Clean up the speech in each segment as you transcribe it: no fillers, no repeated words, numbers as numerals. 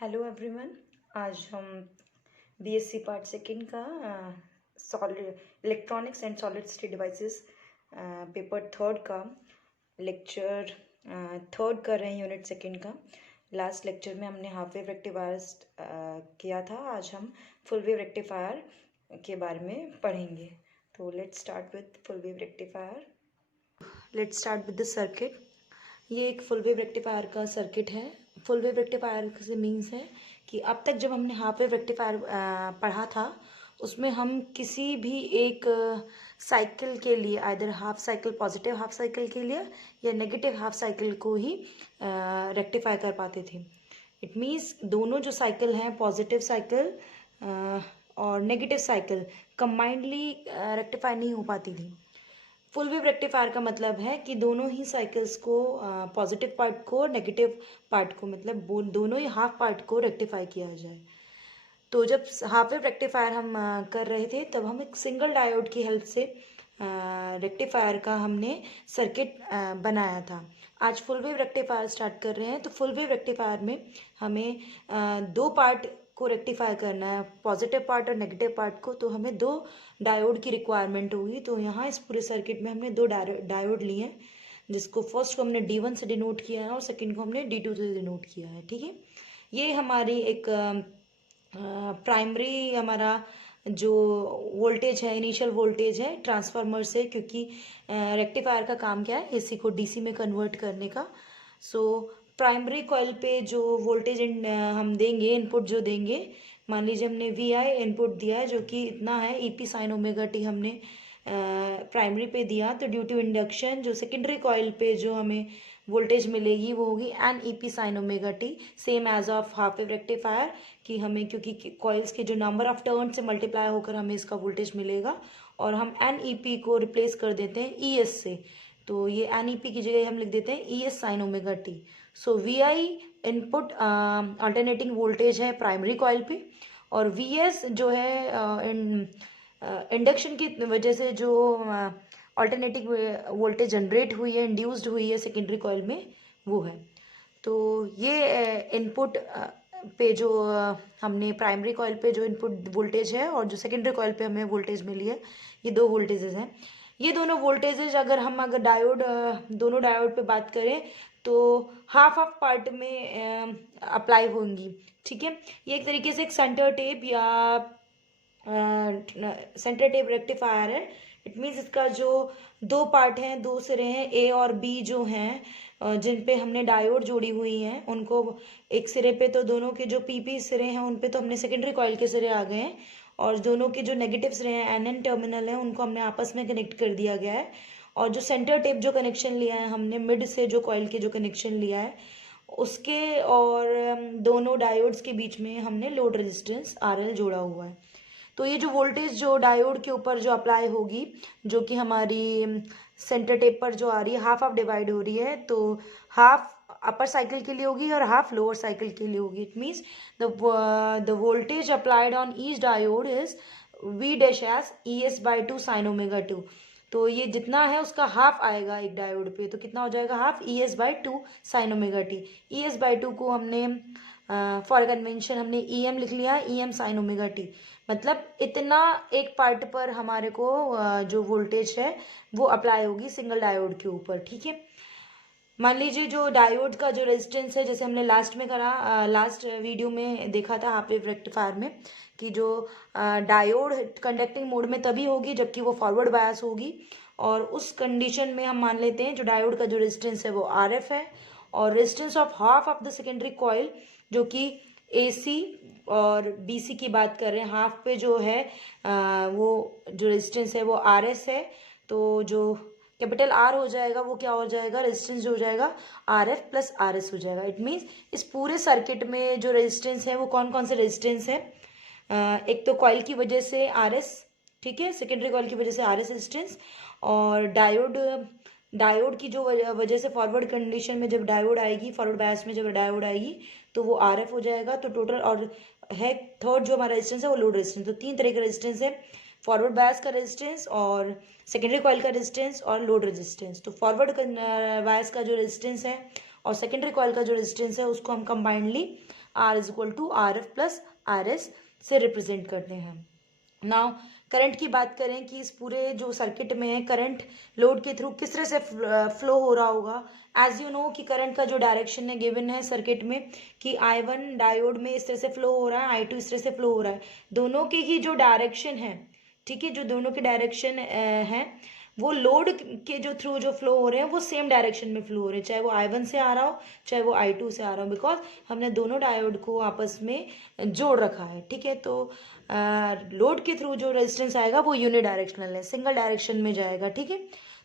Hello everyone. आज हम BSc part second का solid electronics and solid state devices paper third का lecture third कर रहे हैं, यूनिट सेकंड का। लास्ट लेक्चर में हमने हाफ वेव रेक्टिफायर्स किया था। आज हम फुल वेव रेक्टिफायर के बारे में पढ़ेंगे। तो let's start with full wave rectifier. Let's start with the circuit. ये एक फुल वेव रेक्टिफायर का सर्किट है। फुल वेव रेक्टिफायर से मीन्स है कि अब तक जब हमने हाफ वेव रेक्टिफायर पढ़ा था उसमें हम किसी भी एक साइकिल के लिए either half cycle positive half cycle के लिए या नेगेटिव हाफ साइकिल को ही रेक्टिफाई कर पाते थे। इट मीन्स दोनों जो साइकिल हैं, पॉजिटिव साइकिल और नेगेटिव साइकिल, कंबाइंडली रेक्टिफाई नहीं हो पाती थी। फुल वेव रेक्टिफायर का मतलब है कि दोनों ही साइकिल्स को, पॉजिटिव पार्ट को, नेगेटिव पार्ट को, मतलब दोनों ही हाफ पार्ट को रेक्टिफाई किया जाए। तो जब हाफ वेव रेक्टिफायर हम कर रहे थे तब हम एक सिंगल डायोड की हेल्प से रेक्टिफायर का हमने सर्किट बनाया था। आज फुल वेव रेक्टिफायर स्टार्ट कर रहे हैं। तो फुल वेव रेक्टिफायर में हमें दो पार्ट को रेक्टिफाई करना है, पॉजिटिव पार्ट और नेगेटिव पार्ट को। तो हमें दो डायोड की रिक्वायरमेंट होगी। तो यहाँ इस पूरे सर्किट में हमने दो डायोड लिए हैं, जिसको फर्स्ट को हमने D1 से डिनोट किया है और सेकंड को हमने D2 से डिनोट किया है। ठीक है, ये हमारी एक प्राइमरी हमारा जो वोल्टेज है, इनिशियल वोल्टेज है ट्रांसफार्मर से, क्योंकि रेक्टिफायर का काम क्या है, एसी को डीसी में कन्वर्ट करने का। सो प्राइमरी कॉइल पे जो वोल्टेज हम देंगे, इनपुट जो देंगे, मान लीजिए हमने VI इनपुट दिया है जो कि इतना है, EP साइन ओमेगा टी हमने प्राइमरी पे दिया। तो ड्यू टू इंडक्शन जो सेकेंडरी कॉइल पे जो हमें वोल्टेज मिलेगी वो होगी NEP sine omega t, same as of half wave rectifier, कि हमें क्योंकि कॉइल्स के जो नंबर ऑफ टर्न से मल्टीप्लाई होकर हमें इसका वोल्टेज मिलेगा, और हम NEP को रिप्लेस कर देते हैं ES से। तो ये NEP की जगह हम लिख देते हैं ES साइन ओमेगा टी। सो VI इनपुट अल्टरनेटिंग वोल्टेज है प्राइमरी कॉइल पे, और VS जो है इंडक्शन की वजह से जो अल्टरनेटिंग वोल्टेज जनरेट हुई है, इंड्यूस्ड हुई है सेकेंडरी कॉइल में, वो है। तो ये इनपुट पे जो हमने प्राइमरी कॉइल पे जो इनपुट वोल्टेज है और जो सेकेंडरी कॉइल पे हमें वोल्टेज मिली है, ये दो वोल्टेजेस हैं। ये दोनों वोल्टेजेस अगर डायोड दोनों डायोड पे बात करें तो हाफ हाफ पार्ट में अप्लाई होंगी। ठीक है, ये एक तरीके से एक सेंटर टेप या सेंटर टेप रेक्टिफायर है। इट मीन्स इसका जो दो पार्ट हैं, दो सिरे हैं, A और B जो हैं, जिन पे हमने डायोड जोड़ी हुई हैं, उनको एक सिरे पे तो दोनों के जो PP सिरे हैं उन पे तो हमने सेकेंडरी कॉइल के सिरे आ गए हैं, और दोनों के जो नेगेटिव सिरे हैं, NN टर्मिनल है, उनको हमने आपस में कनेक्ट कर दिया गया है। और जो सेंटर टेप जो कनेक्शन लिया है हमने, मिड से जो कॉइल के जो कनेक्शन लिया है उसके और दोनों डायोड्स के बीच में हमने लोड रेजिस्टेंस RL जोड़ा हुआ है। तो ये जो वोल्टेज जो डायोड के ऊपर जो अप्लाई होगी, जो कि हमारी सेंटर टेप पर जो आ रही है, हाफ हाफ डिवाइड हो रही है, तो हाफ अपर साइकिल के लिए होगी और हाफ लोअर साइकिल के लिए होगी। It means the voltage applied on each diode is V dash S ES/2 sine omega 2। तो ये जितना है उसका हाफ आएगा एक डायोड पे, तो कितना हो जाएगा, half ES/2 sign omega T. ES/2 को हमने फॉर कन्वेंशन हमने EM लिख लिया है, EM साइन ओमेगा टी। मतलब इतना एक पार्ट पर हमारे को जो वोल्टेज है वो अप्लाई होगी सिंगल डायोड के ऊपर। ठीक है, मान लीजिए जो डायोड का जो रेजिस्टेंस है, जैसे हमने लास्ट में करा, लास्ट वीडियो में देखा था हाफ वेव रेक्टिफायर में, कि जो डायोड कंडक्टिंग मोड में तभी होगी जबकि वो फॉरवर्ड बायस होगी, और उस कंडीशन में हम मान लेते हैं जो डायोड का जो रेजिस्टेंस है वो RF है, और resistance of half of the secondary coil जो कि AC और BC की बात कर रहे हैं, हाफ पे जो है वो जो रेजिस्टेंस है वो RS है। तो जो कैपिटल R हो जाएगा वो क्या हो जाएगा, रेजिस्टेंस जो हो जाएगा RF प्लस RS हो जाएगा। इट मीन्स इस पूरे सर्किट में जो रेजिस्टेंस है वो कौन कौन से रेजिस्टेंस है, एक तो कॉइल की वजह से RS, ठीक है, सेकेंडरी कॉइल की वजह से RS रेजिस्टेंस, और डायोड की जो वजह से फॉरवर्ड कंडीशन में जब डायोड आएगी, फॉरवर्ड बायस में जब डायोड आएगी तो वो RF हो जाएगा। तो टोटल और है थर्ड जो हमारा रेजिस्टेंस है वो लोड रेजिस्टेंस। तो तीन तरह का रेजिस्टेंस है, फॉरवर्ड बायस का रेजिस्टेंस और सेकेंडरी कॉइल का रेजिस्टेंस और लोड रेजिस्टेंस। तो फॉरवर्ड बायस का जो रेजिस्टेंस है और सेकेंडरी कॉइल का जो रेजिस्टेंस है उसको हम combinedly R is equal to RF plus RS से रिप्रेजेंट करते हैं। नाउ करंट की बात करें कि इस पूरे जो सर्किट में है करंट लोड के थ्रू किस तरह से फ्लो हो रहा होगा। एज यू नो कि करंट का जो डायरेक्शन है गिवन है सर्किट में कि I1 डायोड में इस तरह से फ्लो हो रहा है, I2 इस तरह से फ्लो हो रहा है। दोनों के ही जो डायरेक्शन है, ठीक है, जो दोनों के डायरेक्शन है वो लोड के जो थ्रू जो फ्लो हो रहे हैं वो सेम डायरेक्शन में फ्लो हो रहे हैं, चाहे वो I1 से आ रहा हो चाहे वो I2 से आ रहा हो, बिकॉज हमने दोनों डायोड को आपस में जोड़ रखा है। ठीक है, तो लोड के थ्रू जो रेजिस्टेंस आएगा वो यूनिडायरेक्शनल है, सिंगल डायरेक्शन में जाएगा। ठीक है,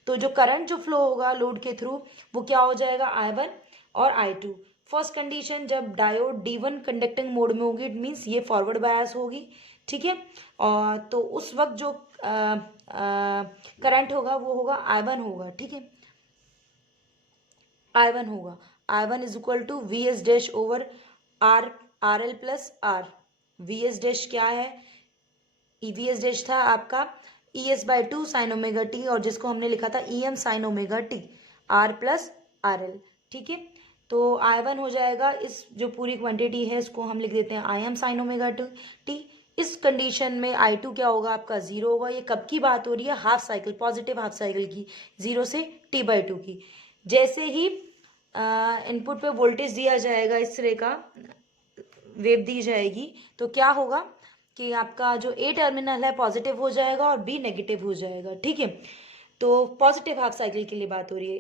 तो जो करंट जो फ्लो होगा लोड के थ्रू वो क्या हो जाएगा, I1 और I2। फर्स्ट कंडीशन, जब डायोड D1 कंडक्टिंग मोड में होगी, इट मीन्स ये फॉरवर्ड बायस होगी। ठीक है, और तो उस वक्त जो करंट होगा वो होगा I1 होगा। ठीक है, I1 होगा, I1 is equal to VS dash over RL plus R। VS dash क्या है, EVS डैश था आपका ES/2 साइन ओमेगा टी, और जिसको हमने लिखा था EM sine omega T, R plus RL। ठीक है, तो I1 हो जाएगा, इस जो पूरी क्वांटिटी है इसको हम लिख देते हैं IM साइन ओमेगा टी। इस कंडीशन में I2 क्या होगा आपका 0 होगा। ये कब की बात हो रही है, half cycle, positive half cycle की, 0 से T/2 की। जैसे ही इनपुट पे वोल्टेज दिया जाएगा, इस तरह का वेव दी जाएगी, तो क्या होगा कि आपका जो A टर्मिनल है पॉजिटिव हो जाएगा और B नेगेटिव हो जाएगा। ठीक है, तो पॉजिटिव हाफ साइकिल के लिए बात हो रही है,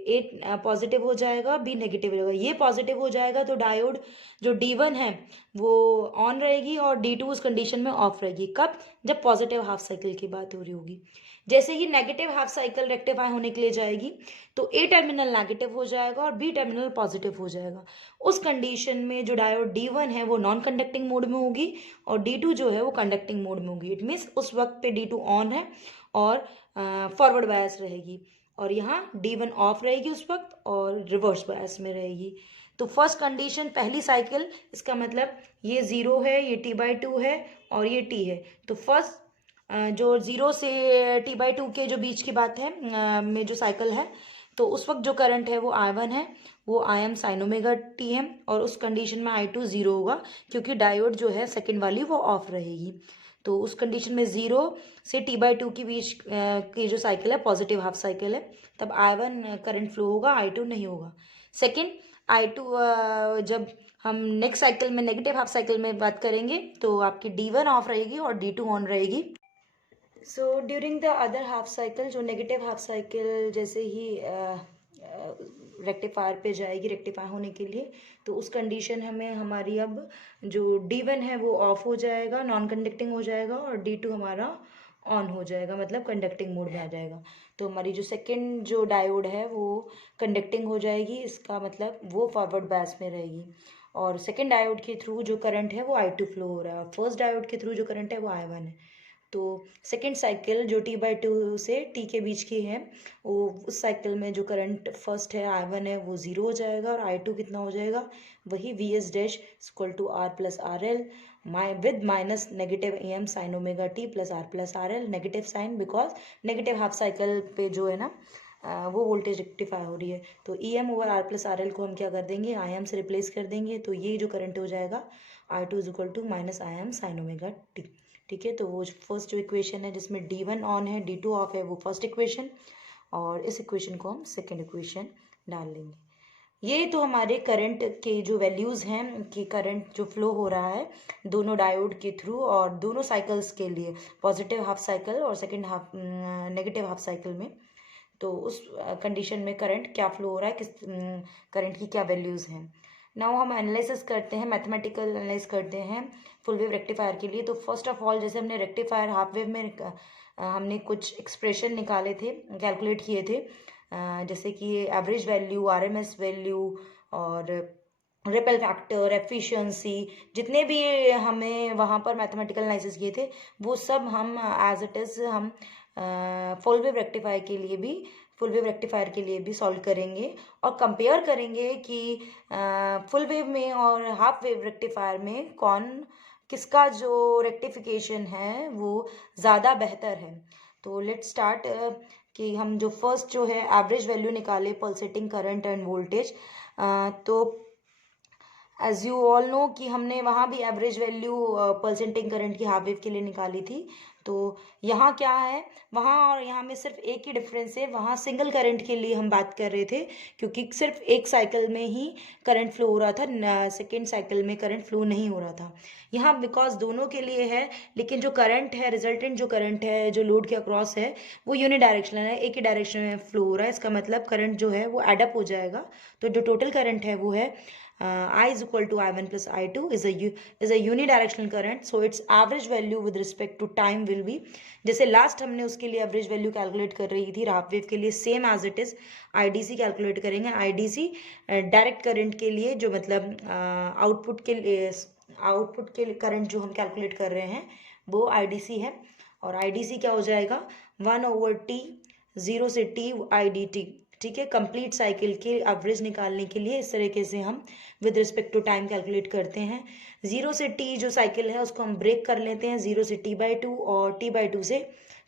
A पॉजिटिव हो जाएगा B नेगेटिव हो जाएगा। ये पॉजिटिव हो जाएगा तो डायोड जो D1 है वो ऑन रहेगी और D2 उस कंडीशन में ऑफ रहेगी। कब, जब पॉजिटिव हाफ साइकिल की बात हो रही होगी। जैसे ही नेगेटिव हाफ साइकिल रेक्टिफाई होने के लिए जाएगी तो A टर्मिनल नेगेटिव हो जाएगा और B टर्मिनल पॉजिटिव हो जाएगा। उस कंडीशन में जो डायोड D1 है वो नॉन कंडक्टिंग मोड में होगी और D2 जो है वो कंडक्टिंग मोड में होगी। इट मीन्स उस वक्त पे D2 ऑन है और फॉरवर्ड बायस रहेगी, और यहाँ D1 ऑफ रहेगी उस वक्त और रिवर्स बायस में रहेगी। तो फर्स्ट कंडीशन, पहली साइकिल, इसका मतलब ये 0 है, ये T/2 है और ये T है। तो फर्स्ट जो 0 से T/2 के जो बीच की बात है में जो साइकिल है, तो उस वक्त जो करंट है वो I1 है, वो IM साइन ओमेगा टी है, और उस कंडीशन में I2 0 होगा क्योंकि डायोड जो है सेकंड वाली वो ऑफ रहेगी। तो उस कंडीशन में 0 से T/2 के बीच की जो साइकिल है पॉजिटिव हाफ साइकिल है, तब I1 करंट फ्लो होगा, I2 नहीं होगा। सेकेंड, I2 जब हम नेक्स्ट साइकिल में नेगेटिव हाफ साइकिल में बात करेंगे तो आपकी D1 ऑफ रहेगी और D2 ऑन रहेगी। So during the other half cycle, जो नेगेटिव हाफ साइकिल जैसे ही रेक्टिफायर पे जाएगी रेक्टिफाई होने के लिए, तो उस कंडीशन हमें हमारी अब जो D1 है वो ऑफ हो जाएगा, नॉन कंडक्टिंग हो जाएगा, और D2 हमारा ऑन हो जाएगा, मतलब कंडक्टिंग मोड में आ जाएगा। तो हमारी जो सेकेंड जो डायोड है वो कंडक्टिंग हो जाएगी, इसका मतलब वो फॉरवर्ड बायस में रहेगी, और सेकेंड डायोड के थ्रू जो करंट है वो I2 फ्लो हो रहा है और फर्स्ट डायोड के थ्रू जो करंट है वो I1 है। तो सेकेंड साइकिल जो T/2 से T के बीच की है, वो उस साइकिल में जो करंट फर्स्ट है I1 है वो 0 हो जाएगा और I2 कितना हो जाएगा, वही VS dash equal to R plus RL with minus negative EM sine omega T plus R plus RL, negative sign because negative half cycle पे जो है ना वो वोल्टेज रेक्टिफाई हो रही है। तो EM over R plus RL को हम क्या कर देंगे, IM से रिप्लेस कर देंगे, तो ये जो करंट हो जाएगा I2 is equal to minus IM sine omega T. ठीक है, तो वो फर्स्ट जो इक्वेशन है जिसमें D1 ऑन है D2 ऑफ है वो फर्स्ट इक्वेशन, और इस इक्वेशन को हम सेकेंड इक्वेशन डाल लेंगे। ये तो हमारे करंट के जो वैल्यूज़ हैं कि करंट जो फ्लो हो रहा है दोनों डायोड के थ्रू और दोनों साइकिल्स के लिए, पॉजिटिव हाफ साइकिल और second half negative half cycle में, तो उस कंडीशन में करंट क्या फ्लो हो रहा है, किस करंट की क्या वैल्यूज़ हैं। नाउ हम एनालिसिस करते हैं, मैथमेटिकल एनालाइज करते हैं फुल वेव रेक्टिफायर के लिए। तो फर्स्ट ऑफ ऑल, जैसे हमने रेक्टिफायर हाफ वेव में हमने कुछ एक्सप्रेशन निकाले थे, कैलकुलेट किए थे, जैसे कि एवरेज वैल्यू, RMS वैल्यू और रिपल फैक्टर, एफिशिएंसी, जितने भी हमें वहाँ पर मैथमेटिकल एनालिसिस किए थे वो सब हम एज इट इज़ हम फुल वेव रेक्टिफायर के लिए भी सॉल्व करेंगे और कंपेयर करेंगे कि फुल वेव में और हाफ वेव रेक्टिफायर में किसका जो रेक्टिफिकेशन है वो ज़्यादा बेहतर है। तो लेट्स स्टार्ट कि हम जो फर्स्ट जो है एवरेज वैल्यू निकाले पल्सेटिंग करंट एंड वोल्टेज। तो एज यू ऑल नो कि हमने वहाँ भी एवरेज वैल्यू पल्सेटिंग करंट की हाफ वेव के लिए निकाली थी। तो यहाँ क्या है, वहाँ और यहाँ में सिर्फ एक ही डिफरेंस है, वहाँ सिंगल करंट के लिए हम बात कर रहे थे क्योंकि सिर्फ एक साइकिल में ही करंट फ्लो हो रहा था, सेकेंड साइकिल में करंट फ्लो नहीं हो रहा था। यहाँ बिकॉज दोनों के लिए है, लेकिन जो करंट है, रिजल्टेंट जो करंट है जो लोड के अक्रॉस है वो यूनिडायरेक्शनल है, एक ही डायरेक्शन में फ्लो हो रहा है। इसका मतलब करंट जो है वो एडअप हो जाएगा। तो जो टोटल करंट है वो है I is equal to I1 plus I2 is a unidirectional current, so its average value with respect to time will be, जैसे लास्ट हमने उसके लिए एवरेज वैल्यू कैलकुलेट कर रही थी हाफ वेव के लिए, same as it is IDC calculate करेंगे। आईडीसी डायरेक्ट करंट के लिए जो मतलब आउटपुट के करंट जो हम कैलकुलेट कर रहे हैं वो आईडीसी है। और आईडीसी क्या हो जाएगा, 1/t 0 से t आई डी टी। ठीक है, कंप्लीट साइकिल के एवरेज निकालने के लिए इस तरीके से हम with respect to time calculate करते हैं। 0 से t जो साइकिल है उसको हम ब्रेक कर लेते हैं 0 से t/2 और t/2 से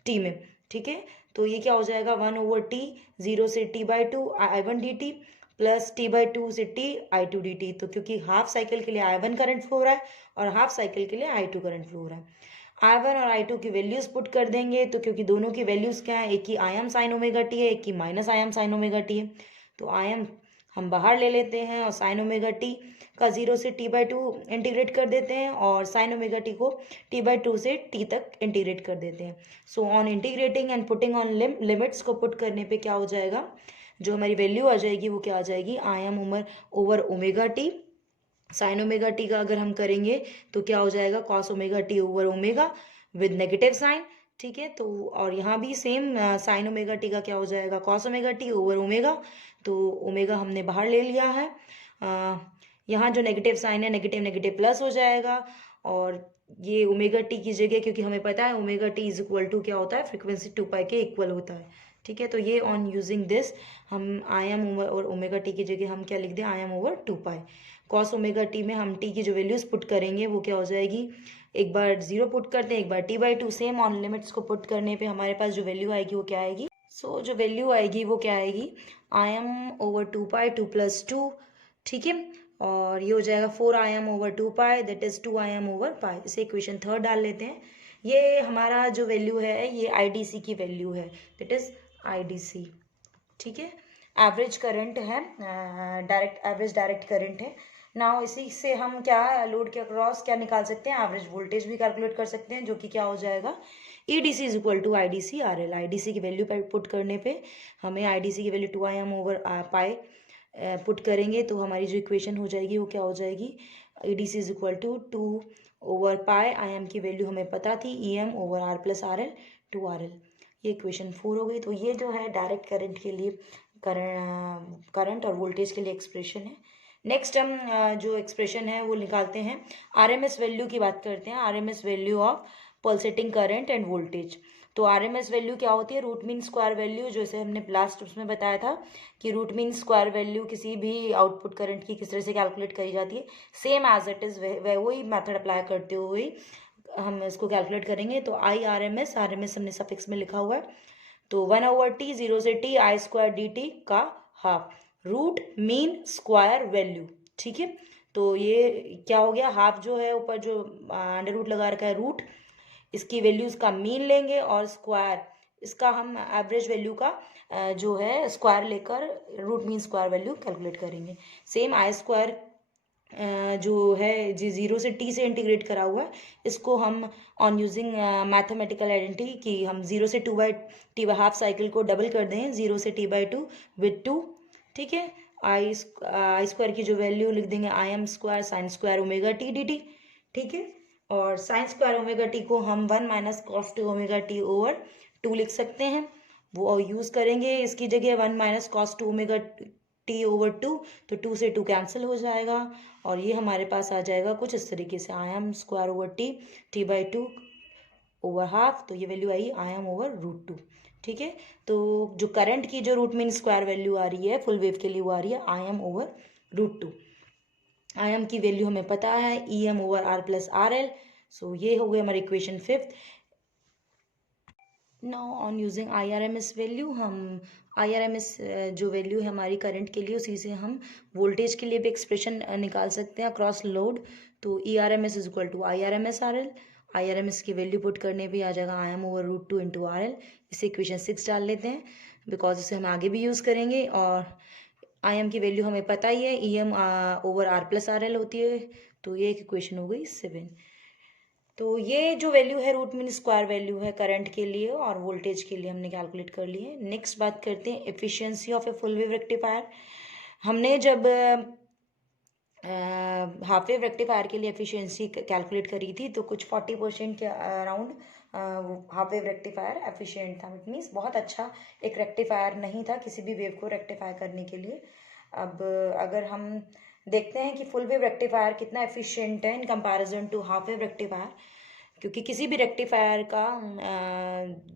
t में। ठीक है, तो ये क्या हो जाएगा, 1/t 0 से t/2 I1 dt plus t/2 से t I2 dt। तो क्योंकि हाफ साइकिल के लिए I1 करंट फ्लो हो रहा है और हाफ साइकिल के लिए I2 करंट फ्लो हो रहा है, I1 और I2 की वैल्यूज पुट कर देंगे। तो क्योंकि दोनों की वैल्यूज क्या है, एक की आयाम साइन ओमेगा टी है, एक की माइनस आयाम साइन ओमेगा टी है। तो आयाम हम बाहर ले लेते हैं और साइन ओमेगा टी का 0 से t/2 इंटीग्रेट कर देते हैं और साइन ओमेगा टी को t/2 से t तक इंटीग्रेट कर देते हैं। So on integrating and putting on limits को पुट करने पे क्या हो जाएगा, जो हमारी वैल्यू आ जाएगी वो क्या आ जाएगी, आयाम over omega T. Sine omega T का अगर हम करेंगे तो क्या हो जाएगा, cos omega T over omega with negative sign. ठीक है, तो और यहाँ भी सेम साइन ओमेगा टी का क्या हो जाएगा, cos omega T over omega. तो ओमेगा हमने बाहर ले लिया है, यहाँ जो नेगेटिव साइन है नेगेटिव नेगेटिव प्लस हो जाएगा और ये ओमेगा टी की जगह, क्योंकि हमें पता है omega T is equal to क्या होता है, फ्रीक्वेंसी 2π के इक्वल होता है। ठीक है, तो ये ऑन यूजिंग दिस हम आयाम और ओमेगा टी की जगह हम क्या लिख दें, आयाम ओवर 2π। कॉस ओमेगा टी में हम टी की जो वैल्यूज पुट करेंगे वो क्या हो जाएगी, एक बार 0 पुट करते हैं, एक बार t/2। सेम ऑन लिमिट्स को पुट करने पे हमारे पास जो वैल्यू आएगी वो क्या आएगी, सो जो वैल्यू आएगी वो क्या आएगी, आयाम ओवर 2π 2 + 2। ठीक है, और ये हो जाएगा 4 आयाम ओवर 2π दैट इज 2 आयाम ओवर पाई। इसे इक्वेशन थर्ड डाल लेते हैं। ये हमारा जो वैल्यू है ये आईडीसी की वैल्यू है, दैट इज आईडीसी। ठीक है, एवरेज करंट है, एवरेज डायरेक्ट करंट है। नाउ इसी से हम क्या लोड के अक्रॉस क्या निकाल सकते हैं, एवरेज वोल्टेज भी कैलकुलेट कर सकते हैं, जो कि क्या हो जाएगा, EDC is equal to IDC RL। IDC की वैल्यू पुट करने पे हमें IDC की वैल्यू 2 आयाम ओवर पाई पुट करेंगे तो हमारी जो इक्वेशन हो जाएगी वो क्या हो जाएगी, EDC इज इक्वल टू 2/पाई। आयाम की वैल्यू हमें पता थी, EM over R plus RL 2RL। ये इक्वेशन 4 हो गई। तो ये जो है डायरेक्ट करंट के लिए करंट और वोल्टेज के लिए एक्सप्रेशन है। नेक्स्ट हम जो एक्सप्रेशन है वो निकालते हैं, RMS वैल्यू की बात करते हैं, RMS value of pulsating current end voltage. तो RMS वैल्यू क्या होती है, रूट मीन स्क्वायर वैल्यू, जैसे हमने लास्ट उसमें बताया था कि रूट मीन स्क्वायर वैल्यू किसी भी आउटपुट करंट की किस तरह से कैलकुलेट करी जाती है, सेम एज इट इज वही मेथड अप्लाई करते हुए हम इसको कैलकुलेट करेंगे। तो RMS हमने सफिक्स में लिखा हुआ है, तो 1/t 0 से t I² dt का half root mean square value. ठीक है, तो ये क्या हो गया, हाफ जो है ऊपर जो अंडर रूट लगा रखा है रूट, इसकी वैल्यूज का मीन लेंगे और स्क्वायर इसका हम एवरेज वैल्यू का जो है स्क्वायर लेकर root mean square value calculate करेंगे। सेम I² जो है जी 0 से t से इंटीग्रेट करा हुआ है, इसको हम ऑन यूजिंग मैथमेटिकल आइडेंटिटी कि हम 0 से 2/t हाफ साइकिल को डबल कर दें 0 से t/2 विद 2। ठीक है, I² की जो वैल्यू लिख देंगे IM² sin² omega t dt। ठीक है, और sin² ओमेगा t को हम 1 - cos 2 ओमेगा t ओवर 2 लिख सकते हैं, वो यूज करेंगे इसकी जगह 1 - cos 2 ओमेगा t ओवर 2, तो 2 से 2 कैंसिल हो जाएगा और ये हमारे पास आ जाएगा कुछ इस तरीके से, IM² over t/2 over half. तो ये वैल्यू आई IM ओवर √2। ठीक है, तो जो करंट की जो रूट मीन स्क्वायर वैल्यू आ रही है फुल वेव के लिए वो आ रही है IM ओवर √2। IM की वैल्यू हमें पता है EM over R plus RL। सो ये हो गई हमारी equation 5th। Now on using IRMS value हम IRMS जो वैल्यू है हमारी करंट के लिए, उसी से हम वोल्टेज के लिए भी एक्सप्रेशन निकाल सकते हैं अक्रॉस लोड। तो ERMS is equal to IRMS RL। IRMS की वैल्यू पुट करने पे आ जाएगा IM/√2 इंटू RL। इसे इक्वेशन 6 डाल लेते हैं, बिकॉज इसे हम आगे भी यूज़ करेंगे। और IM की वैल्यू हमें पता ही है, EM/R+RL होती है। तो ये एक इक्वेशन हो गई 7। तो ये जो वैल्यू है रूट मीन स्क्वायर वैल्यू है करंट के लिए और वोल्टेज के लिए हमने कैलकुलेट कर ली है। नेक्स्ट बात करते हैं efficiency of a full wave rectifier. हमने जब हाफ वेव रेक्टिफायर के लिए एफिशिएंसी कैलकुलेट करी थी तो कुछ 40% के around half wave rectifier efficient था। इट मीन्स बहुत अच्छा एक रेक्टिफायर नहीं था किसी भी वेव को रेक्टिफाई करने के लिए। अब अगर हम देखते हैं कि फुल वेव रेक्टिफायर कितना एफिशिएंट है in comparison to half wave rectifier, क्योंकि किसी भी रेक्टिफायर का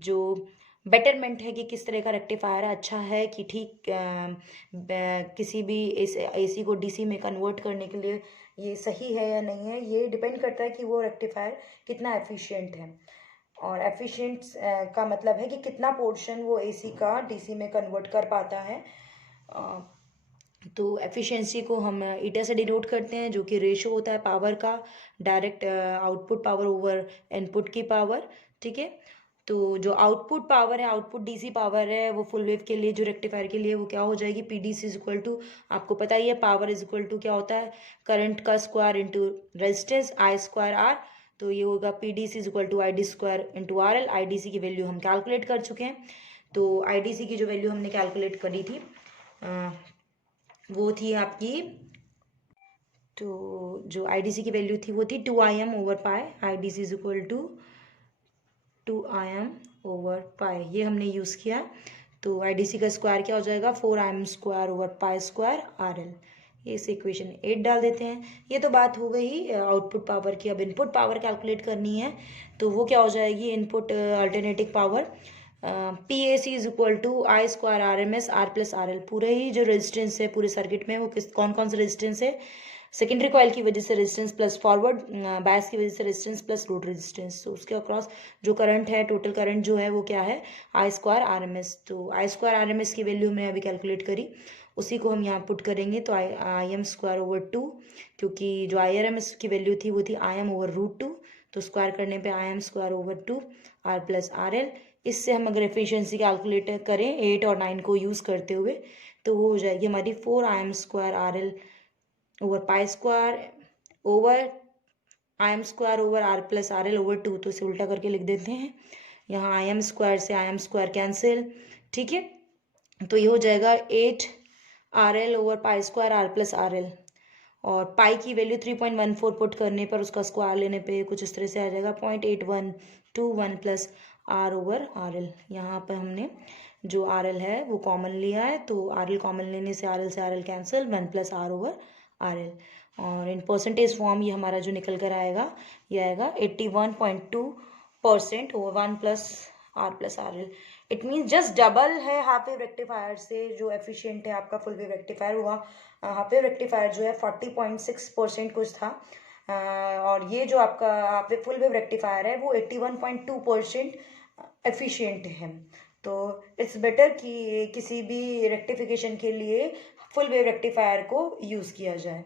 जो बेटरमेंट है कि किस तरह का रेक्टिफायर अच्छा है कि ठीक किसी भी AC को DC में कन्वर्ट करने के लिए ये सही है या नहीं है, ये डिपेंड करता है कि वो रेक्टिफायर कितना एफिशिएंट है। और एफिशिएंट का मतलब है कि कितना पोर्शन वो AC का DC में कन्वर्ट कर पाता है। तो एफिशिएंसी को हम ईटा से डिनोट करते हैं, जो कि रेशो होता है पावर का, direct output power over input की पावर। ठीक है, तो जो आउटपुट पावर है, आउटपुट DC पावर है, वो फुल वेव के लिए जो रेक्टिफायर के लिए वो क्या हो जाएगी, PDC इज इक्वल टू, आपको पता ही है पावर इज इक्वल टू क्या होता है, करंट का स्क्वायर इंटू रेजिस्टेंस I²R। तो ये होगा PDC is equal to ID² into RL। IDC की वैल्यू हम कैलकुलेट कर चुके हैं। तो IDC की जो वैल्यू हमने कैलकुलेट करी थी वो थी आपकी, तो जो IDC की वैल्यू थी वो थी 2Im/π। IDC is equal to 2Im/π, ये हमने यूज़ किया। तो IDC का स्क्वायर क्या हो जाएगा, 4Im² RL। ये इस इक्वेशन 8 डाल देते हैं। ये तो बात हो गई आउटपुट पावर की। अब इनपुट पावर कैलकुलेट करनी है, तो वो क्या हो जाएगी, input alternating power PAC is equal to I²RMS R+RL। पूरे ही जो रेजिस्टेंस है पूरे सर्किट में वो कौन कौन सा रेजिस्टेंस है, सेकेंडरी कॉइल की वजह से रेजिस्टेंस प्लस फॉरवर्ड बायस की वजह से रेजिस्टेंस प्लस लोड रेजिस्टेंस। तो उसके अक्रॉस जो करंट है, टोटल करंट जो है वो क्या है, I²RMS। तो I²RMS की वैल्यू हमने अभी कैलकुलेट करी, उसी को हम यहाँ पुट करेंगे। तो Im²/2, क्योंकि जो IRMS की वैल्यू थी वो थी Im/√2, तो स्क्वायर करने पे Im²/2 R+RL। इससे हम अगर एफिशिएंसी कैलकुलेट करें 8 और 9 को यूज़ करते हुए, तो वो हो जाएगी हमारी 4Im²RL/π² ओवर Im²/R+RL/2। तो इसे उल्टा करके लिख देते हैं, यहाँ Im² से Im² कैंसिल। ठीक है, तो ये हो जाएगा 8RL/π² R+RL। और पाई की वैल्यू 3.14 पुट करने पर उसका स्क्वायर लेने पे कुछ इस तरह से आ जाएगा 0.8121 प्लस R/RL। यहाँ पर हमने जो RL है वो कॉमन लिया है, तो RL कॉमन लेने से RL से RL कैंसिल, 1 प्लस R/RL। और इन परसेंटेज फॉर्म ये हमारा जो निकल कर आएगा, ये आएगा 81.2% over 1 plus R+RL। It means just double है हाफ वेव रेक्टिफायर से जो एफिशिएंट है आपका फुल वेव रेक्टिफायर हुआ। हाफ वेव रेक्टिफायर जो है 40.6% कुछ था, और ये जो आपका half wave full wave rectifier है वो 81.2% एफिशिएंट है। तो इट्स बेटर कि किसी भी रेक्टिफिकेशन के लिए फुल वेव रेक्टिफायर को यूज़ किया जाए।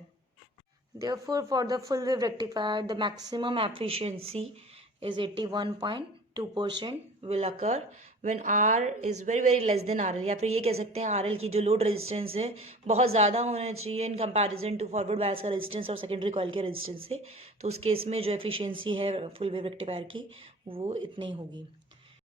Therefore, for the full wave rectifier, the maximum efficiency is 81.2% will occur when R is very less than RL। या फिर ये कह सकते हैं RL की जो लोड रेजिस्टेंस है बहुत ज़्यादा होना चाहिए in comparison to forward bias का रेजिस्टेंस और सेकेंडरी कॉइल के रेजिस्टेंस से। तो उस केस में जो एफिशिएंसी है फुल वेव रेक्टिफायर की वो इतनी होगी।